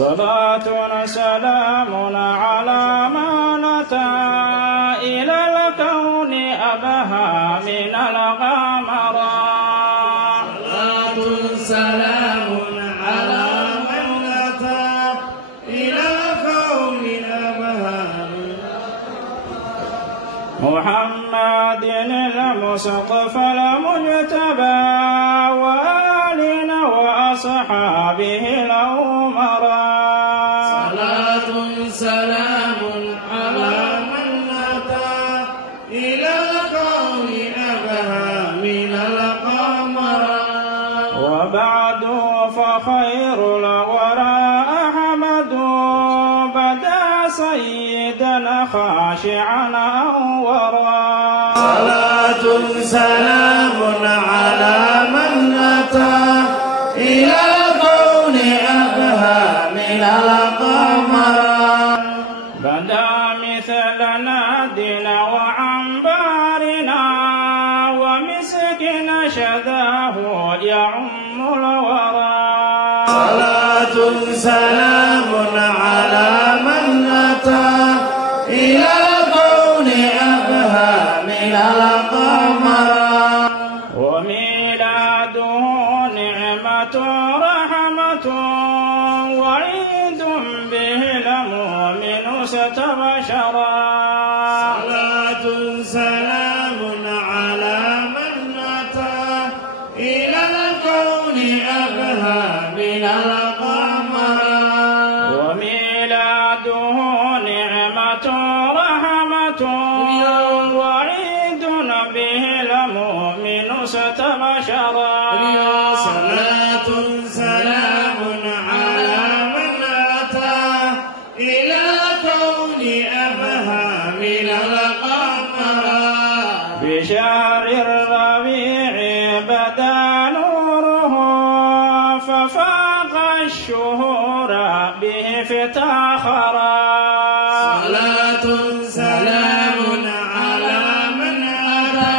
صلاة سلام على من أتى إلى الكون أبهى من الغمرات. صلاة سلام على من أتى إلى الكون أبهى محمد المصطفى المجتبى وآلنا وأصحابه الأمراء. صلاة سلام على من أتى إلى الكون أبهى من القمراء. وبعد فخير الورى أحمد بدا سيدنا خاشعا أنورا. صلاة سلام على من أتى إلى الكون أبهى من القمراء. بدا مثل نادنا وعنبارنا ومسكنا شذاه يعم الورى. صلاة سلام على من أتى إلى الكون أبهى من القمراء. وميلاده نعمة رحمة وعيد به المؤمن ستبشرا. صلاة سلام على من أتى إلى الكون أبهى من القمراء. وميلاده نعمة رحمة وعيد به المؤمن ستبشرا. صلاة سلام على من أتى إلى الكون أبهى من القمراء. بشهر الربيع بدا نوره ففاق الشهور به افتخرا. صلاة سلام على من أتى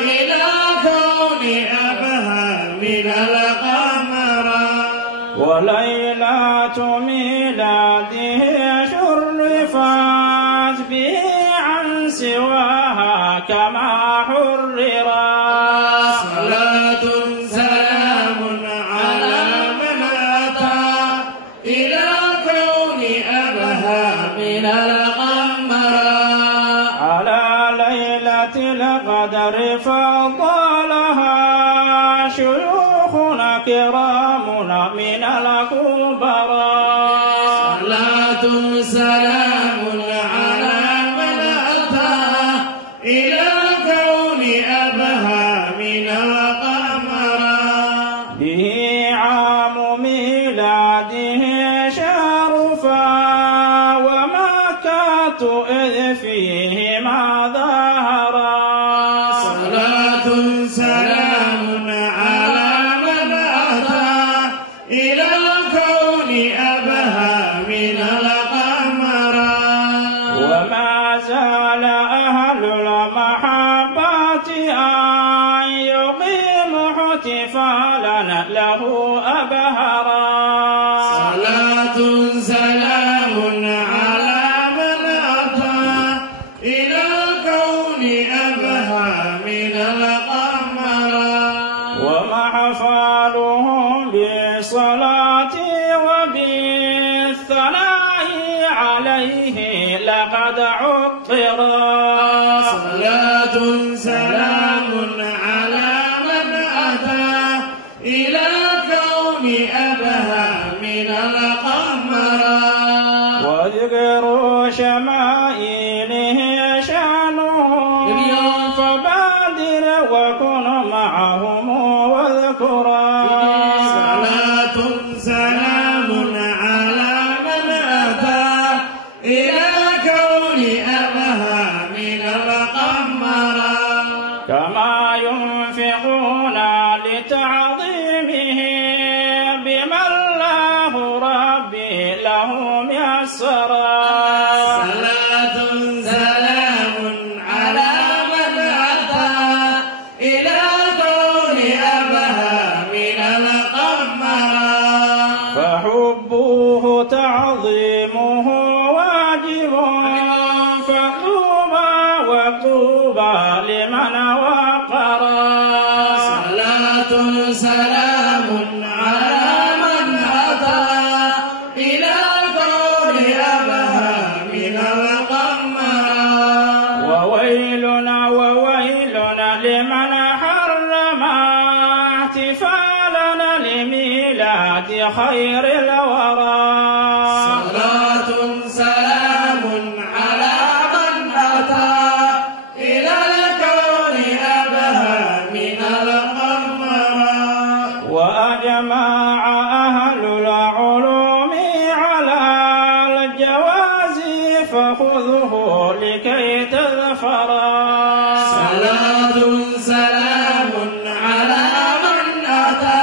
إلى الكون أبهى من القمراء. وليلة ميلاده شرفت به عن سواها كما حررا. صلاة سلام على من أتى إلى الكون أبهى من القمراء. على ليلة القدر فضلها شيوخنا كرامنا من الكبراء. صلاة سلام على من أتى إلى الكون أبهى من القمراء. به عام ميلاده شرفا ومكة إذ فيه ما ظهرا. صلاة سلام على من أتى إلى الكون أبهى من القمراء. وما زال أهل المحبة أن يقيموا احتفالا له أبهرا. صلاة سلام على من أتى إلى الكون أبهى من القمراء. ومحفلهم بالصلاة وبالثناء عليه لقد عطرا. صلاة سلام على من أتى إلى الكون أبهى من القمراء. وذكر شمائله شأنهم فبادر وكن معهم واذكرا. صلاة سلام على من أتى إلى الكون أبهى من القمراء. كما ينفقون لتعظيمه بما الله ربي لهم يسرا. صلاة سلام على من أتى إلى الكون أبهى من القمراء. فحبوه تعظيمه واجب فطوبى وطوبى لمن وقرا صلاة سلام على من أتى إلى الكون أبهى من القمرا وويلنا لمن حرم احتفالنا لميلاد خير الورى صلاة سلام على من أتى إلى الكون أبهى من القمرا وأجمع أهل العلوم على الجواز فخذه لكي تظفرا صلاة سلام على من أتى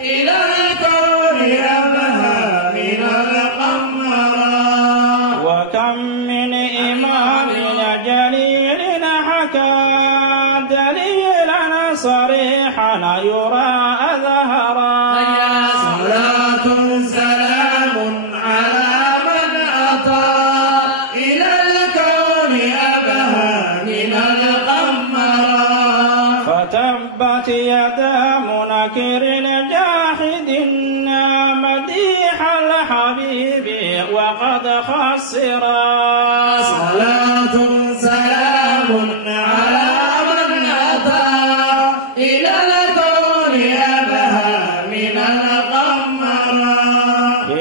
إلى الكون أبهى من القمرا وكم من إمام جليل حكى دليلا صريحا يرى أظهرا صلاة سلام على من أتى إلى الكون أبهى من القمرا فتبت يدا منكر جاحد مديح الحبيب وقد خسرا صلاة سلام على من أتى إلى الكون أبهى من القمرا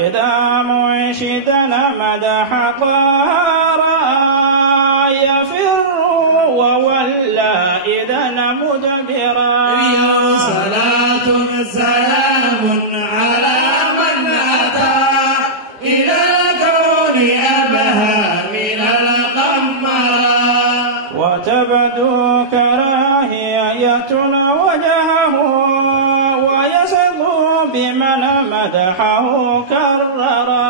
إذا منشدنا مدح طهارا يفر وولى إذا مدبرا صلاة سلام على من أتى إلى الكون أبهى من القمرا وتبدو كراهية وجهه ويسقو بمن مدحه كررا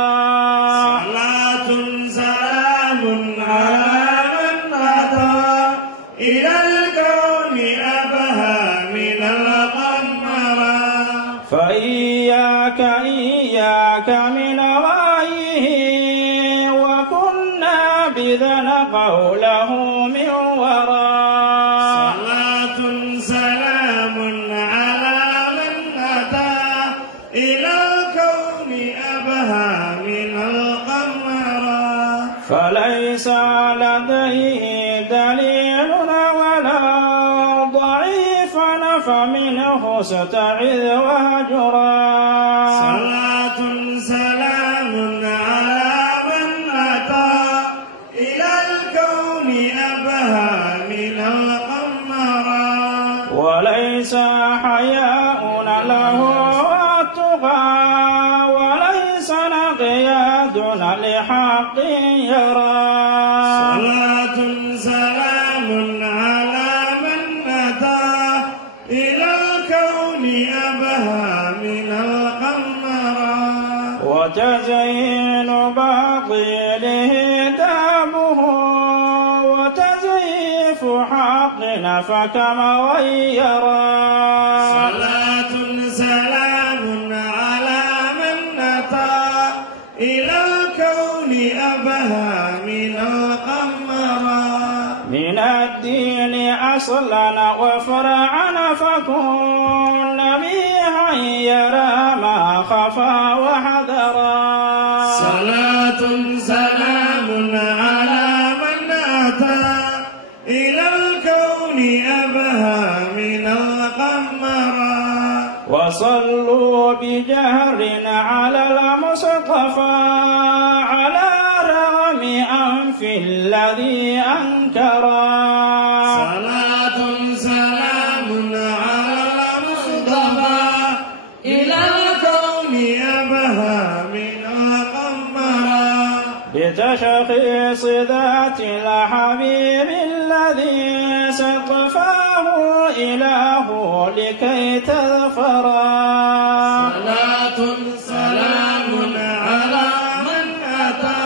صلاة سلام على من أتى إلى الكون أبهى من القمرا فإياك من رأيه وكنا بذن قوله من وراء صلاة سلام على من أتى إلى الكون أبهى من القمرا فليس لديه دليل ولا ضعيفا فمنه استعذ وهجرا صلاة سلام على من أتى إلى الكون أبهى من القمرا وليس حياؤنا له التقى وليس انقيادنا لحق يرى صلاة سلام على من أتى إلى الكون أبهى من القمرا وتزين باطله دامه وتزييف حقنا فكما غيرا صلاة سلام على من أتى إلى الكون أبهى من القمرا من الدين أصلا وفرعا فكن نبيها يرى ما خفى وحذرا صلاة سلام على من أتى إلى الكون أبهى من القمرا وصلوا بجهر على المصطفى على رغم أنف الذي أنكرا صلاة سلام على المصطفى إلى الكون أبهى من القمرا بتشخيص ذات الحبيب الذي سطفاه إله لكي تظفرا صلاة سلام على من أتى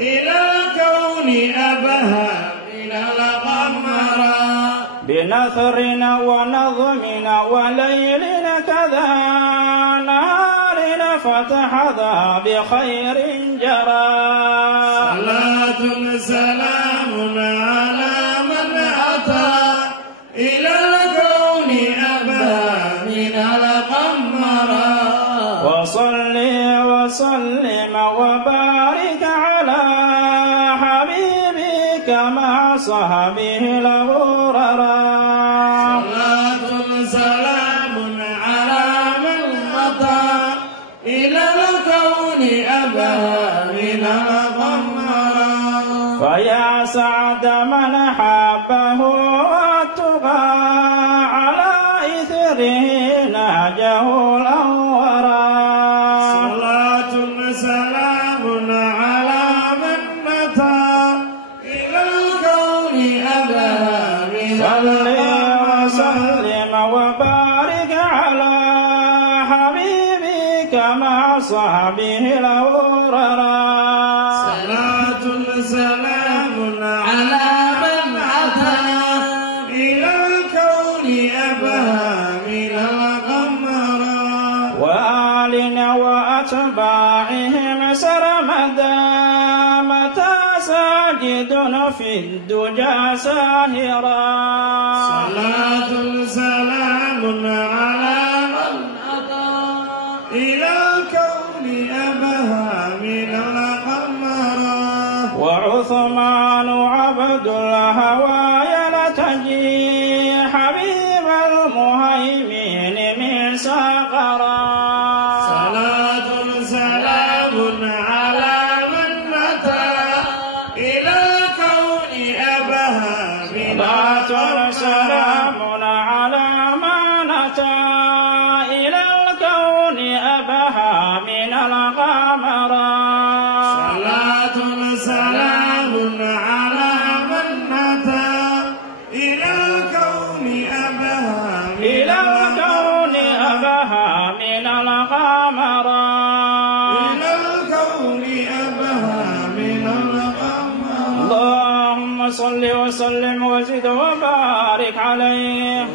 إلى الكون أبهى من القمرا بنثر ونظم وليل كذا نهار فتحظى بخير جرى. صلاة سلام على من أتى إلى الكون أبهى من القمرى. وصل وسلم وبارك على حبيبك مع صحبه الغررا. صلاة سلام على من أتى إلى الكون أبهى من القمرا. فيا سعد من حبه والتقى على إثره نهجه الأورى. صلاة سلام على من أتى إلى الكون أبهى من صل القمرا. وسلم وبارك على حبيبك مع صحبه الغررا. صلاة سلام على من أتى إلى الكون أبهى من القمرا. وآل وأتباعهم سرمدا متى ساجد في الدجى ساهرا. صلاة سلام على من أتى إلى الكون أبهى من القمرا. وعثمان عبد الهوى يلتجي حبيب المهيمن من سقرا. صلاة سلام على من أتى إلى الكون أبهى من سلام على من أتى إلى الكون أبهى من القمرا. صلاة سلام على من أتى إلى الكون أبهى إلى الكون أبهى من القمرا. إلى الكون أبهى من القمرا. اللهم صل وسلم وزد وبارك عليه